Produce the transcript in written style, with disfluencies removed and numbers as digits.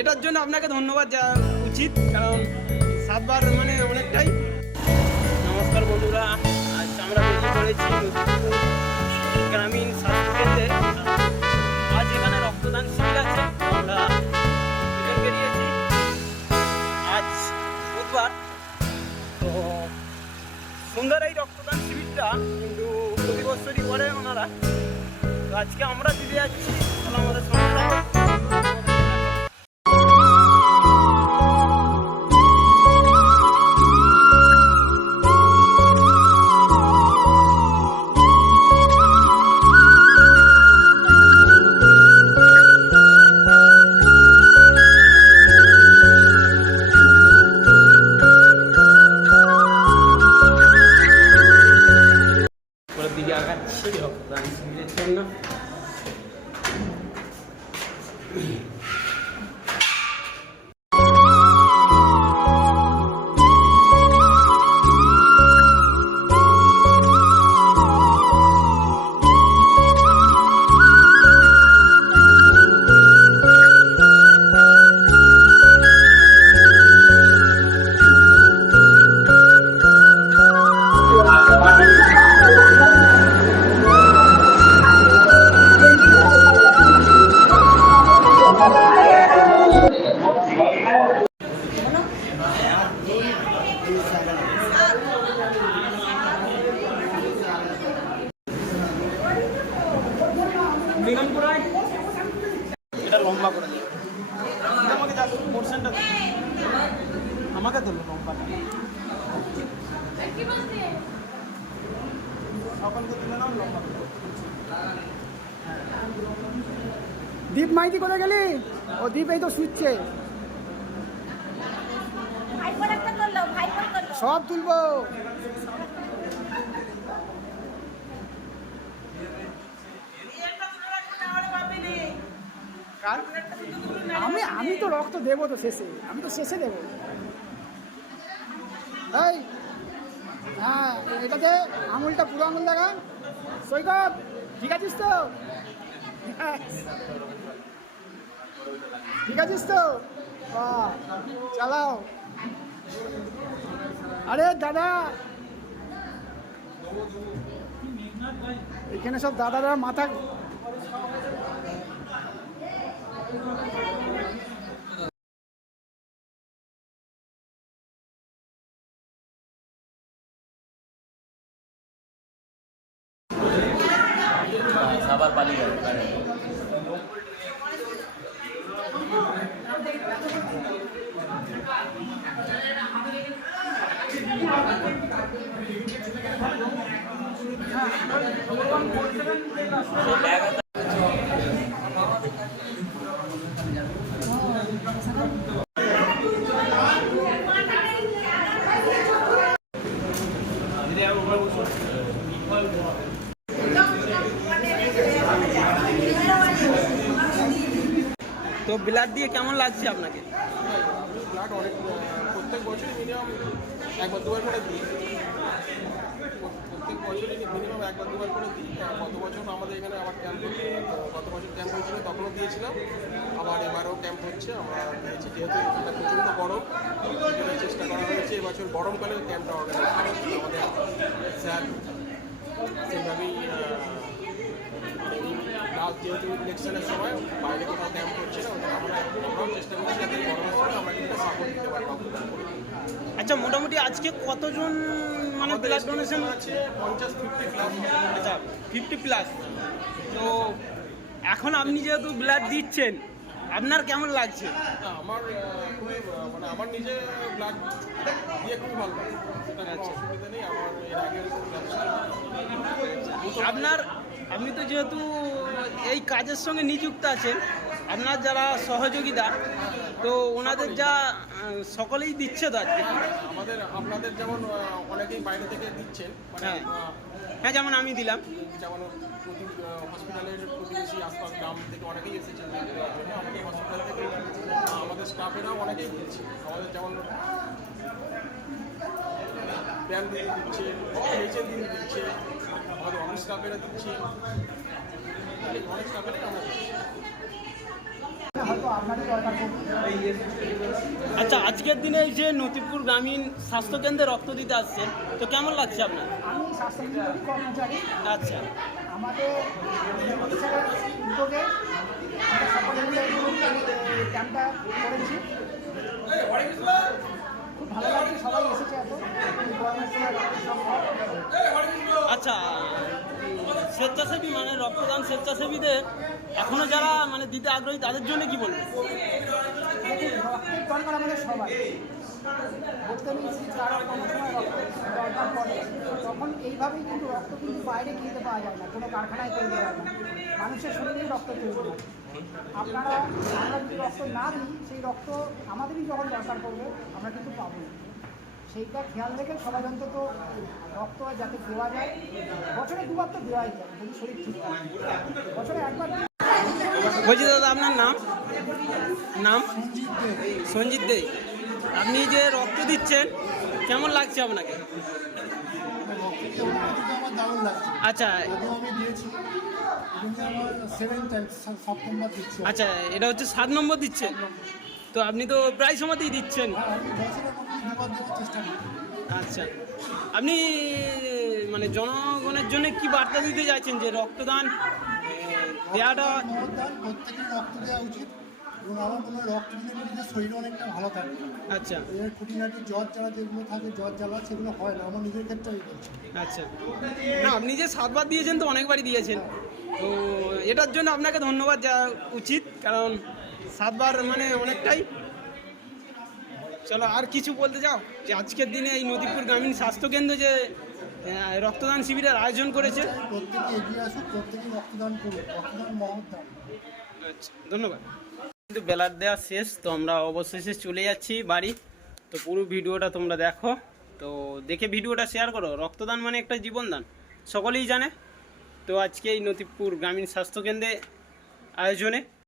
এটার জন্য আপনাকে ধন্যবাদ দেওয়া উচিত, কারণ 7 বার মানে অনেকটাই। নমস্কার বন্ধুরা, আজ আমরা বেরিয়ে পড়েছি নদীপুর গ্রামীণ স্বাস্থ্যকেন্দ্রে। আজ এখানে রক্তদান শিবির আছে, আমরা বেরিয়েছি। আজ বুধবার, তো সুন্দর এই রক্তদান শিবিরটা কিন্তু প্রতি বছরই করে ওনারা। তো আজকে আমরা দিতে যাচ্ছি, আমাদের সঙ্গে থাকো। দিকে আগাচ্ছি রক্তদান শিবিরের জন্য। এটা লম্বা করে দিই, আমাকে যা পোর্শনটা আমাকে দেবো লম্বাটা, সকলকে তুলে নাও লম্বা। দীপ মাইতি কোথায় গেলি? ও দীপ এই তো শুচ্ছে, সব তুলবো। আমি তো রক্ত দেবো তো শেষে, আমি তো শেষে দেবো। এই হ্যাঁ, এটাতে আঙুলটা পুরো আঙুল দেখা। সৈকত ঠিক আছিস তো? ঠিক আছিস তো? চালাও। আরে দাদা, এখানে সব দাদারা মাথা সাবার পালি গেল। তো ব্লাড দিয়ে কেমন লাগছে আপনাকে? ব্লাড অনেক প্রত্যেক বছরই মিনিমাম একবার দুবার করে দিই, প্রত্যেক বছরই মিনিমাম একবার দুবার করে দিই। গত বছর আমাদের এখানে আবার ক্যাম্প হচ্ছে, গত বছর ক্যাম্প হয়েছিল তখনও দিয়েছিলাম, আবার এবারও ক্যাম্প হচ্ছে, আমরা দিয়েছি। যেহেতু এটা প্রচণ্ড গরম, সেখানে চেষ্টা করা হয়েছে এবছর গরমকালে ক্যাম্পটা অর্গানাইজ করা হচ্ছে। আমাদের স্যার সেইভাবেই লাস্ট যেহেতু ইলেকশনের সময় বাইরে কোথাও ক্যাম্প হচ্ছে না, আমরাও চেষ্টা করছি যাতে গরমের সময় আমরা কিন্তু সাপোর্ট দিতে পারি। আচ্ছা, মোটামুটি আজকে কতজন মানে ব্লাড ডোনেশন আছে? 50-50 প্লাস। আচ্ছা, 50+। তো এখন আপনি যেহেতু ব্লাড দিচ্ছেন, আপনার কেমন লাগছে? আমার খুবই মানে আমার নিজে ব্লাড দিয়ে খুবই ভালো লাগে, সেটা কোনো অসুবিধা নেই। আমার এর আগে আপনি তো যেহেতু এই কাজের সঙ্গে নিযুক্ত আছেন, আপনার যারা সহযোগিতা, তো ওনাদের যা সকলেই দিচ্ছে তো আজকে। আমাদের আপনাদের যেমন অনেকেই বাইরে থেকে দিচ্ছেন, মানে হ্যাঁ, যেমন আমি দিলাম, যেমন হসপিটালের প্রতিবেশী আশপাশ গ্রাম থেকে অনেকেই এসেছেন দেওয়ার জন্য। আমাদের হসপিটাল থেকে আমাদের স্টাফেরাও অনেকেই দিচ্ছে। আমাদের যেমন ব্যায়াম দিদি দিচ্ছে, এইচের দিন দিচ্ছে, আমাদের অনেক স্টাফেরা দিচ্ছে, অনেক স্টাফেরাই আমরা দিচ্ছি। তো আপনারই দরকার পড়বে। আচ্ছা, আজকের দিনে এই যে নতিপুর গ্রামীণ স্বাস্থ্যকেন্দ্রে রক্ত দিতে আসছেন, তো কেমন লাগছে আপনার? আমি স্বাস্থ্যকেন্দ্রেরই কর্মচারী। আচ্ছা আমাদের চিকিৎসকের উদ্যোগে আমরা সকলে মিলে এই ক্যাম্পটা করেছি। খুব ভালো লাগছে, সবাই এসেছে এত গরমের সময় রক্তের সংকট। আচ্ছা, স্বেচ্ছাসেবী মানে রক্তদান স্বেচ্ছাসেবীদের এখনো যারা মানে দিতে আগ্রহী তাদের জন্য কি বলবেন? দেখুন, রক্তের দরকার আমাদের সবাই। বলতে নিচ্ছি কারো কোনো সময় রক্তের দরকার পড়ে, তখন এইভাবেই কিন্তু রক্ত কিন্তু বাইরে কিনতে পাওয়া যায় না, কোনো কারখানায় তৈরি হয় না, মানুষের শরীরেই রক্ত তৈরি হয়। আমরা যদি রক্ত না দিই, সেই রক্ত আমাদেরই যখন দরকার পড়বে আমরা কিন্তু পাবো না। সেইটা খেয়াল রেখে সবাই অন্তত রক্ত যাতে দেওয়া যায়, বছরে দুবার তো দেওয়াই যায় যদি শরীর ঠিক থাকে। বছরে একবার বলছি দাদা, আপনার নাম? নাম সঞ্জিত দে। আপনি যে রক্ত দিচ্ছেন কেমন লাগছে আপনাকে? আমার দারুণ লাগছে। আচ্ছা আগেও আমি দিয়েছি, কিন্তু আমার 7 টাইম সপ্টেম্বর দিচ্ছি। আচ্ছা, এটা হচ্ছে 7 নম্বর দিচ্ছেন, তো আপনি তো প্রায় সময়তেই দিচ্ছেন। আমি বছরের মধ্যে দুবার দেওয়ার চেষ্টা করি। আচ্ছা, আপনি মানে জনগণের জন্য কি বার্তা দিতে চাইছেন যে রক্তদান দেওয়াটা? মহদান প্রত্যেকের রক্ত দেওয়া উচিত, এবং আমার মনে হয় রক্ত দিলে নিজেদের শরীর অনেকটা ভালো থাকে। আচ্ছা এর খুঁটিনাটি জ্বর জ্বালা যেগুলো থাকে, জ্বর জ্বালা সেগুলো হয় না। আমার নিজের ক্ষেত্রে আমি বলছি। আচ্ছা, না আপনি যে 7 বার দিয়েছেন তো অনেকবারই দিয়েছেন, তো এটার জন্য আপনাকে ধন্যবাদ দেওয়া উচিত, কারণ 7 বার মানে অনেকটাই। চলো, আর কিছু বলতে চাও যে আজকের দিনে এই নদীপুর গ্রামীণ স্বাস্থ্যকেন্দ্র যে রক্তদান শিবিরের আয়োজন করেছে? প্রত্যেকে এগিয়ে আসুক, প্রত্যেকে রক্তদান করুক, রক্তদান মহদান। আচ্ছা, ধন্যবাদ। কিন্তু বেলার দেওয়া শেষ, তো আমরা অবশেষে চলে যাচ্ছি বাড়ি। তো পুরো ভিডিওটা তোমরা দেখো, তো দেখে ভিডিওটা শেয়ার করো। রক্তদান মানে একটা জীবনদান, সকলেই জানে। তো আজকে এই নতিপুর গ্রামীণ স্বাস্থ্যকেন্দ্রে আয়োজনে